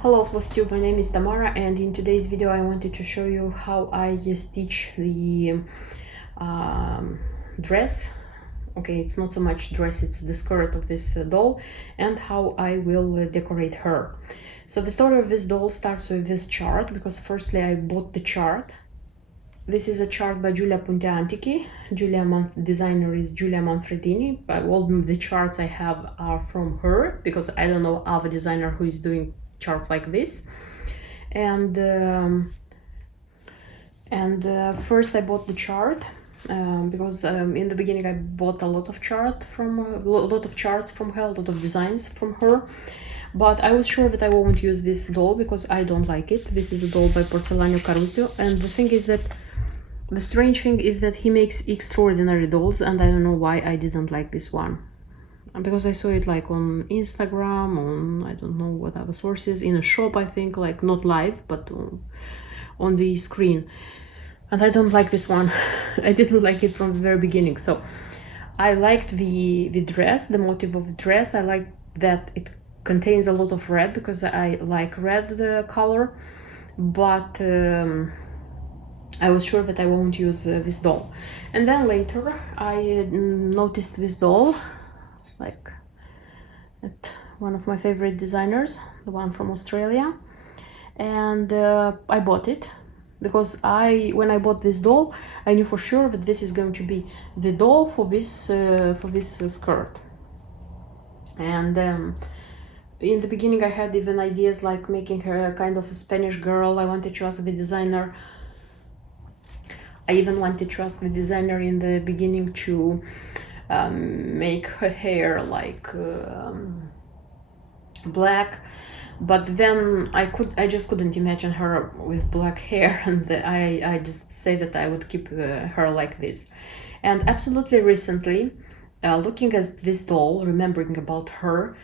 Hello Flosstube, my name is Tamara, and in today's video I wanted to show you how I stitch the dress. Okay, it's not so much dress, it's the skirt of this doll, and how I will decorate her. So the story of this doll starts with this chart, because firstly I bought the chart. This is a chart by Giulia Ponteantichi. Designer is Giulia Manfredini. All the charts I have are from her, because I don't know other designer who is doing charts like this. And first I bought the chart because in the beginning I bought a lot of charts from her, a lot of designs from her. But I was sure that I won't use this doll because I don't like it. This is a doll by Porcelano Caruso, and the strange thing is that he makes extraordinary dolls, and I don't know why I didn't like this one. Because I saw it like on Instagram, on I don't know what other sources, in a shop, I think, like not live, but on the screen. And I don't like this one. I didn't like it from the very beginning. So I liked the dress, the motif of the dress. I like that it contains a lot of red, because I like red color. But I was sure that I won't use this doll. And then later I noticed this doll, like at one of my favorite designers, the one from Australia, and I bought it because when I bought this doll, I knew for sure that this is going to be the doll for this skirt. And in the beginning I had even ideas like making her a kind of a Spanish girl. I wanted to ask the designer. I even wanted to ask the designer in the beginning to make her hair like black, but then I just couldn't imagine her with black hair, and I just say that I would keep her like this. And absolutely recently, looking at this doll, remembering about her,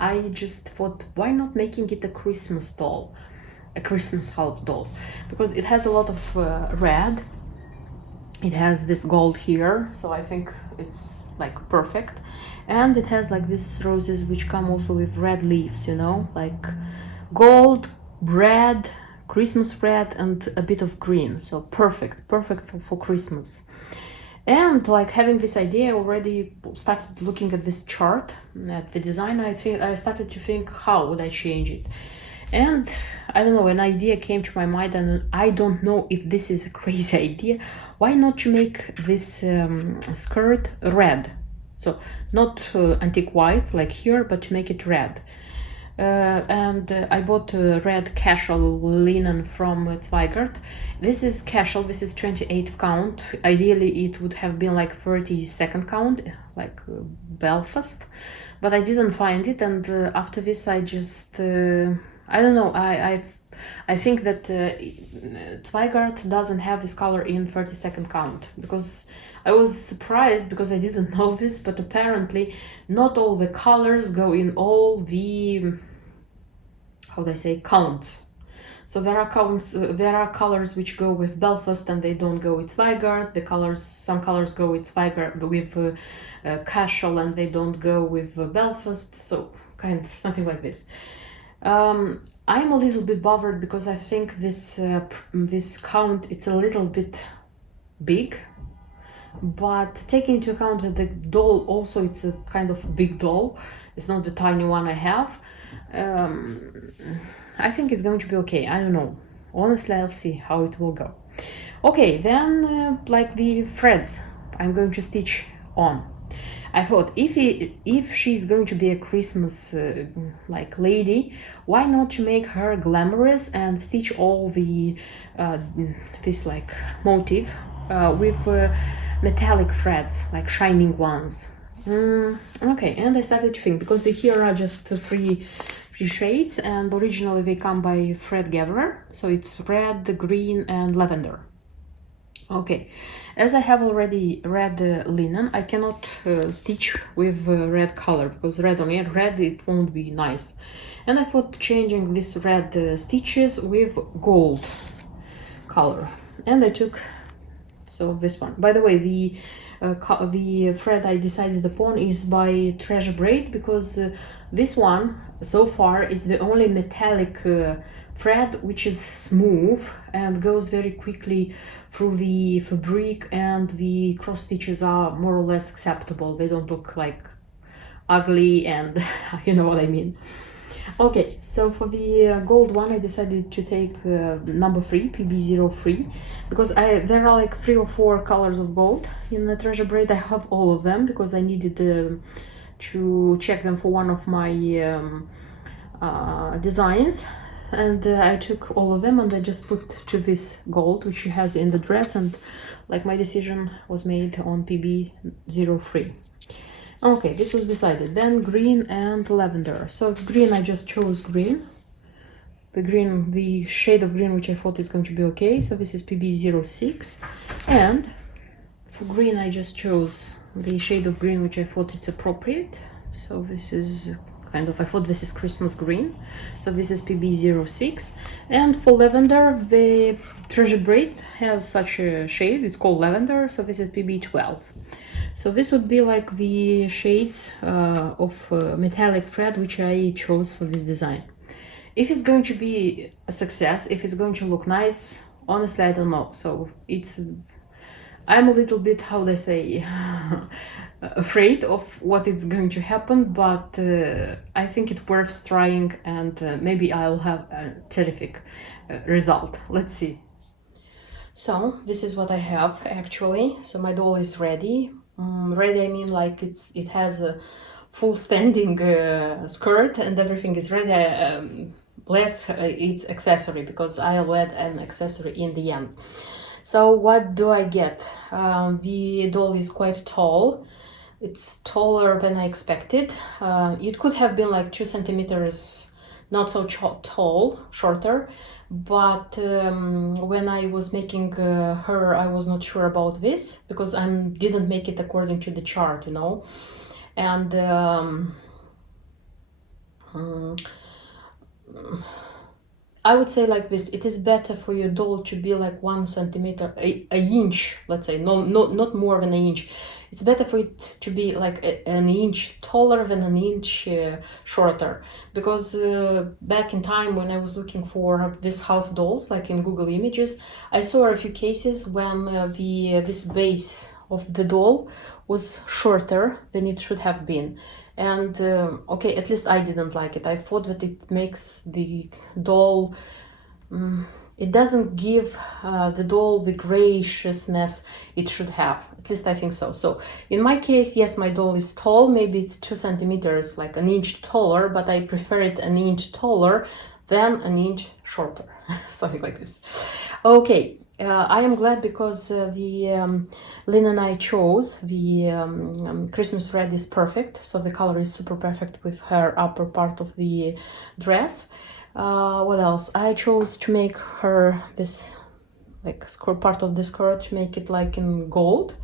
I just thought, why not making it a Christmas doll, a Christmas half doll, because it has a lot of red. It has this gold here, so I think it's like perfect. And it has like these roses which come also with red leaves, you know, like gold, red, Christmas red, and a bit of green. So perfect for Christmas. And like having this idea, I already started looking at this chart, at the design. I started to think, how would I change it? And I don't know, an idea came to my mind, and I don't know if this is a crazy idea. Why not to make this skirt red? So not antique white like here, but to make it red. And I bought red casual linen from Zweigart. This is casual, this is 28th count. Ideally it would have been like 32nd count, like Belfast, but I didn't find it. And after this I just I don't know, I think that Zweigart doesn't have this color in 32nd count, because I was surprised, because I didn't know this, but apparently not all the colors go in all the, how do I say, counts. So there are colors which go with Belfast and they don't go with Zweigart. Some colors go with Zweigart with casual and they don't go with Belfast. So kind of something like this. I'm a little bit bothered because I think this count, it's a little bit big, but taking into account that the doll also, it's a kind of big doll, it's not the tiny one I have, I think it's going to be okay. I don't know, honestly, I'll see how it will go. Okay, then like the threads I'm going to stitch on. I thought, if she's going to be a Christmas like lady, why not to make her glamorous and stitch all the this like motif with metallic threads, like shining ones. Okay, and I started to think, because here are just three shades, and originally they come by thread gatherer, so it's red, green, and lavender. Okay, as I have already red linen, I cannot stitch with red color, because red on red it won't be nice. And I thought changing this red stitches with gold color, and I took this one. By the way, the thread I decided upon is by Treasure Braid, because this one, so far it's the only metallic thread which is smooth and goes very quickly through the fabric, and the cross stitches are more or less acceptable. They don't look like ugly, and you know what I mean. Okay, so for the gold one I decided to take number 3, PB03, because there are like 3 or 4 colors of gold in the treasure braid. I have all of them because I needed to check them for one of my designs, and I took all of them and I just put to this gold which she has in the dress, and like my decision was made on PB03. Okay, this was decided. Then green and lavender. So green, I just chose green. The green, the shade of green which I thought is going to be okay. So this is PB06. And for green, I just chose the shade of green which I thought it's appropriate. So this is kind of, I thought this is Christmas green. So this is PB06. And for lavender, the treasure braid has such a shade. It's called lavender. So this is PB12. So this would be like the shades of metallic thread which I chose for this design. If it's going to be a success, if it's going to look nice, honestly I don't know. So I'm a little bit, how they say, afraid of what is going to happen, but I think it's worth trying, and maybe I'll have a terrific result. Let's see. So this is what I have actually. So my doll is ready. Ready, I mean like it has a full standing skirt and everything is ready, less its accessory, because I'll add an accessory in the end. So what do I get? The doll is quite tall. It's taller than I expected. It could have been like 2 centimeters, not so tall, shorter. But when I was making her, I was not sure about this because I didn't make it according to the chart, you know. And I would say like this: it is better for your doll to be like 1 centimeter, a inch, let's say, not more than an inch. It's better for it to be like an inch taller than an inch shorter, because back in time when I was looking for these half dolls, like in Google Images, I saw a few cases when this base of the doll was shorter than it should have been. And okay, at least I didn't like it. I thought that it makes the doll, it doesn't give the doll the graciousness it should have. At least I think so. So in my case, yes, my doll is tall. Maybe it's 2 centimeters, like an inch taller, but I prefer it an inch taller than an inch shorter. Something like this. Okay. I am glad because the linen I chose, the Christmas red, is perfect. So the color is super perfect with her upper part of the dress. What else? I chose to make her this like skirt, part of the skirt, to make it like in gold.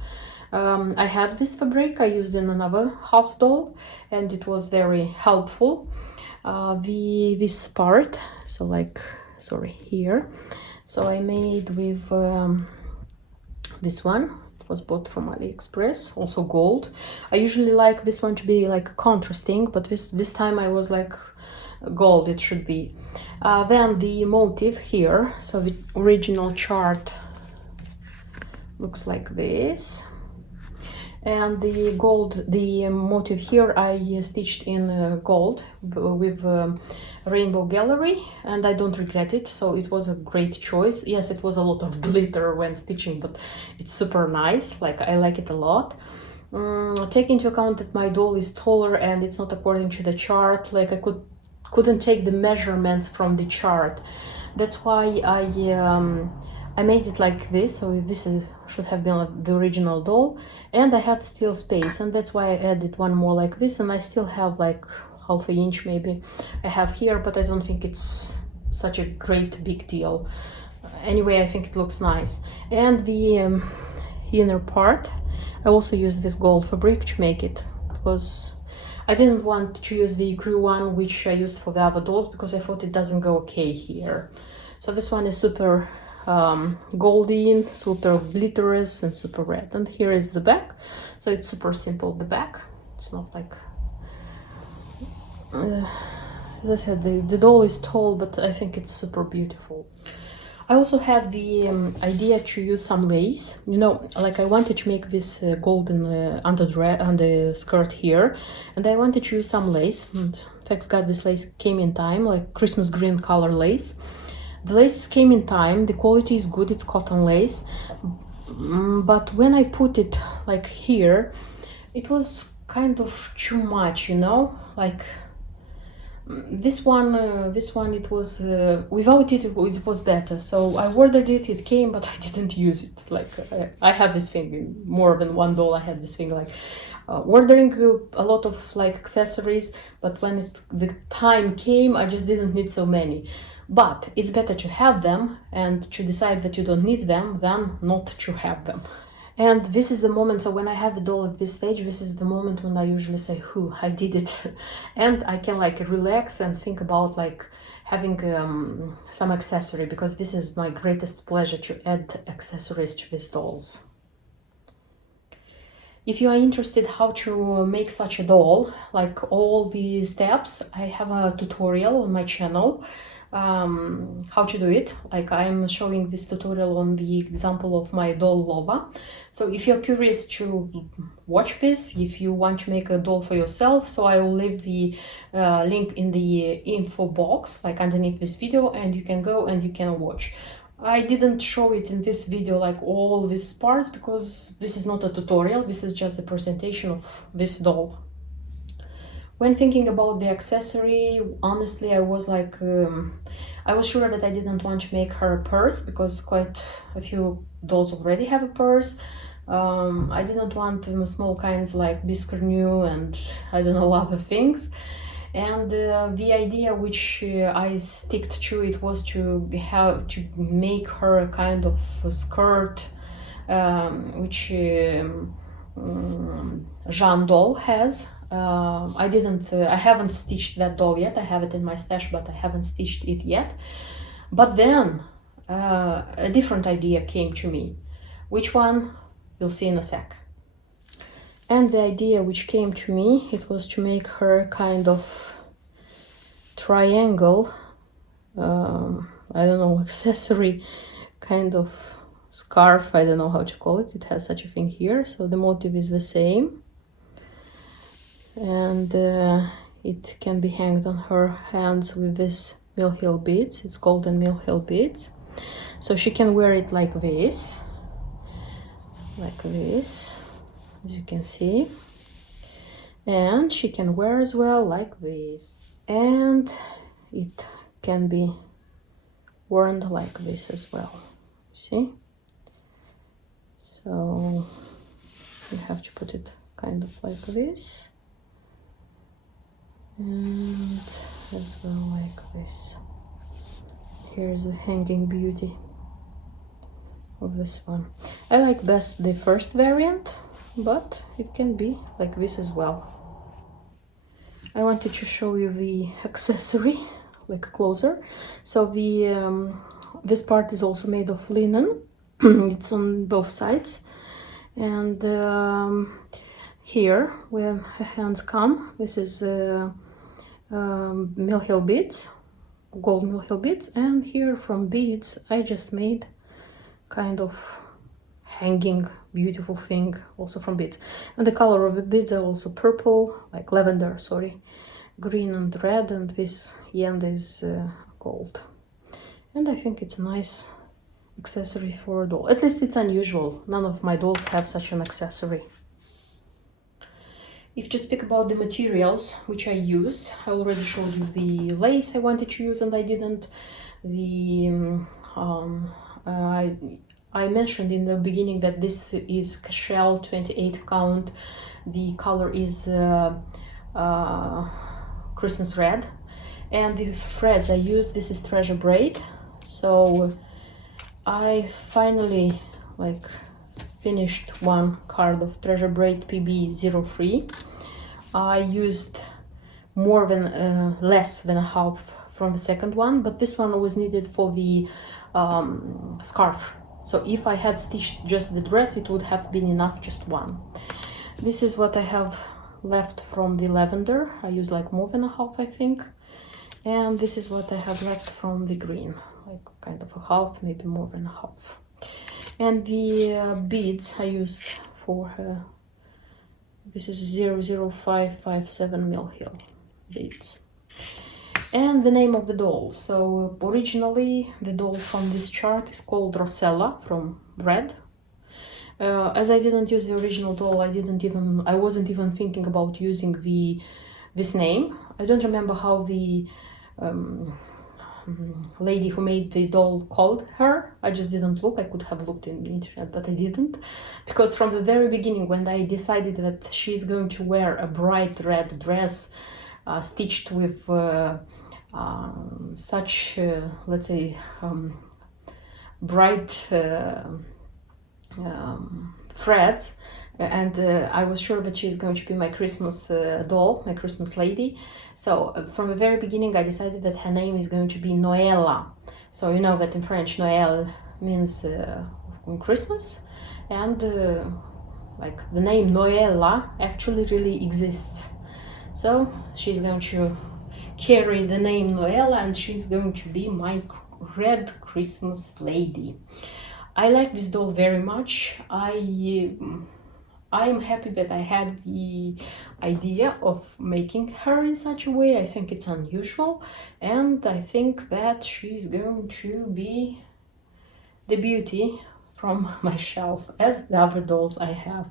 I had this fabric I used in another half doll, and it was very helpful. This part, so like, sorry, here. So I made with this one. It was bought from AliExpress, also gold. I usually like this one to be like contrasting, but this time I was like, gold it should be. Then the motif here, so the original chart looks like this, and the gold, the motif here I stitched in gold with Rainbow Gallery, and I don't regret it. So it was a great choice. Yes, it was a lot of glitter when stitching, but it's super nice. Like, I like it a lot. Take into account that my doll is taller and it's not according to the chart. Like, I couldn't take the measurements from the chart. That's why I made it like this. So this should have been the original doll, and I had still space, and that's why I added one more like this, and I still have like half an inch maybe I have here, but I don't think it's such a great big deal. Anyway, I think it looks nice. And the inner part, I also used this gold fabric to make it, because I didn't want to use the crew one which I used for the other dolls, because I thought it doesn't go okay here. So this one is super golden, super glitterous, and super red. And here is the back, so it's super simple, the back. It's not like As I said, the doll is tall, but I think it's super beautiful. I also had the idea to use some lace. You know, like I wanted to make this golden under skirt here, and I wanted to use some lace. And thanks God this lace came in time, like Christmas green color lace. The lace came in time, the quality is good, it's cotton lace. But when I put it like here, it was kind of too much, you know, like this one it was without it was better. So I ordered it, it came, but I didn't use it. Like I have this thing in more than one doll. I had this thing like ordering a lot of like accessories, but when the time came, I just didn't need so many. But it's better to have them and to decide that you don't need them than not to have them. And this is the moment, so when I have the doll at this stage, this is the moment when I usually say, "Whew, I did it." And I can like relax and think about like having some accessory, because this is my greatest pleasure to add accessories to these dolls. If you are interested how to make such a doll, like all the steps, I have a tutorial on my channel. How to do it. Like I'm showing this tutorial on the example of my doll Lola. So if you're curious to watch this, if you want to make a doll for yourself, so I will leave the link in the info box, like underneath this video, and you can go and you can watch. I didn't show it in this video, like all these parts, because this is not a tutorial, this is just a presentation of this doll. When thinking about the accessory, honestly, I was like, I was sure that I didn't want to make her a purse, because quite a few dolls already have a purse. I didn't want small kinds like biscuit and I don't know other things. And the idea which I sticked to it was to make her a kind of a skirt, which Jean doll has. I haven't stitched that doll yet. I have it in my stash, but I haven't stitched it yet. But then a different idea came to me. Which one? You'll see in a sec. And the idea which came to me, it was to make her kind of triangle, I don't know, accessory, kind of scarf, I don't know how to call it. It has such a thing here, so the motive is the same. And it can be hanged on her hands with this Mill Hill beads. It's golden Mill Hill beads. So she can wear it like this, as you can see. And she can wear as well like this. And it can be worn like this as well. See? So you have to put it kind of like this. And as well like this. Here's the hanging beauty of this one. I like best the first variant, but it can be like this as well. I wanted to show you the accessory like closer. So the this part is also made of linen. It's on both sides. And here where her hands come, this is Mill Hill beads, gold Mill Hill beads, and here from beads I just made kind of hanging beautiful thing also from beads. And the color of the beads are also purple, like lavender, sorry, green and red, and this end is gold. And I think it's a nice accessory for a doll. At least it's unusual. None of my dolls have such an accessory. If to speak about the materials which I used, I already showed you the lace I wanted to use and I didn't. The I mentioned in the beginning that this is Cashel 28 count. The color is Christmas red, and the threads I used, this is treasure braid. So I finally finished one card of treasure braid PB03. I used more than less than a half from the second one, but this one was needed for the scarf. So if I had stitched just the dress, it would have been enough, just one. This is what I have left from the lavender. I used like more than a half, I think. And this is what I have left from the green, like kind of a half, maybe more than a half. And the beads I used for her, this is 00557 Mill beads. And the name of the doll. So originally the doll from this chart is called Rosella from Red. As I didn't use the original doll, I wasn't even thinking about using this name. I don't remember how the lady who made the doll called her. I just didn't look. I could have looked in the internet, but I didn't, because from the very beginning, when I decided that she's going to wear a bright red dress stitched with such let's say bright threads, and I was sure that she's going to be my Christmas doll, my Christmas lady. So from the very beginning I decided that her name is going to be Noella. So you know that in French Noël means Christmas, and like the name Noella actually really exists. So she's going to carry the name Noella, and she's going to be my red Christmas lady. I like this doll very much. I'm happy that I had the idea of making her in such a way. I think it's unusual, and I think that she's going to be the beauty from my shelf, as the other dolls I have.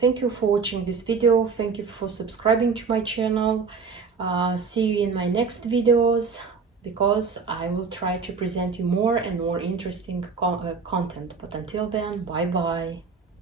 Thank you for watching this video. Thank you for subscribing to my channel. See you in my next videos, because I will try to present you more and more interesting content. But until then, bye bye.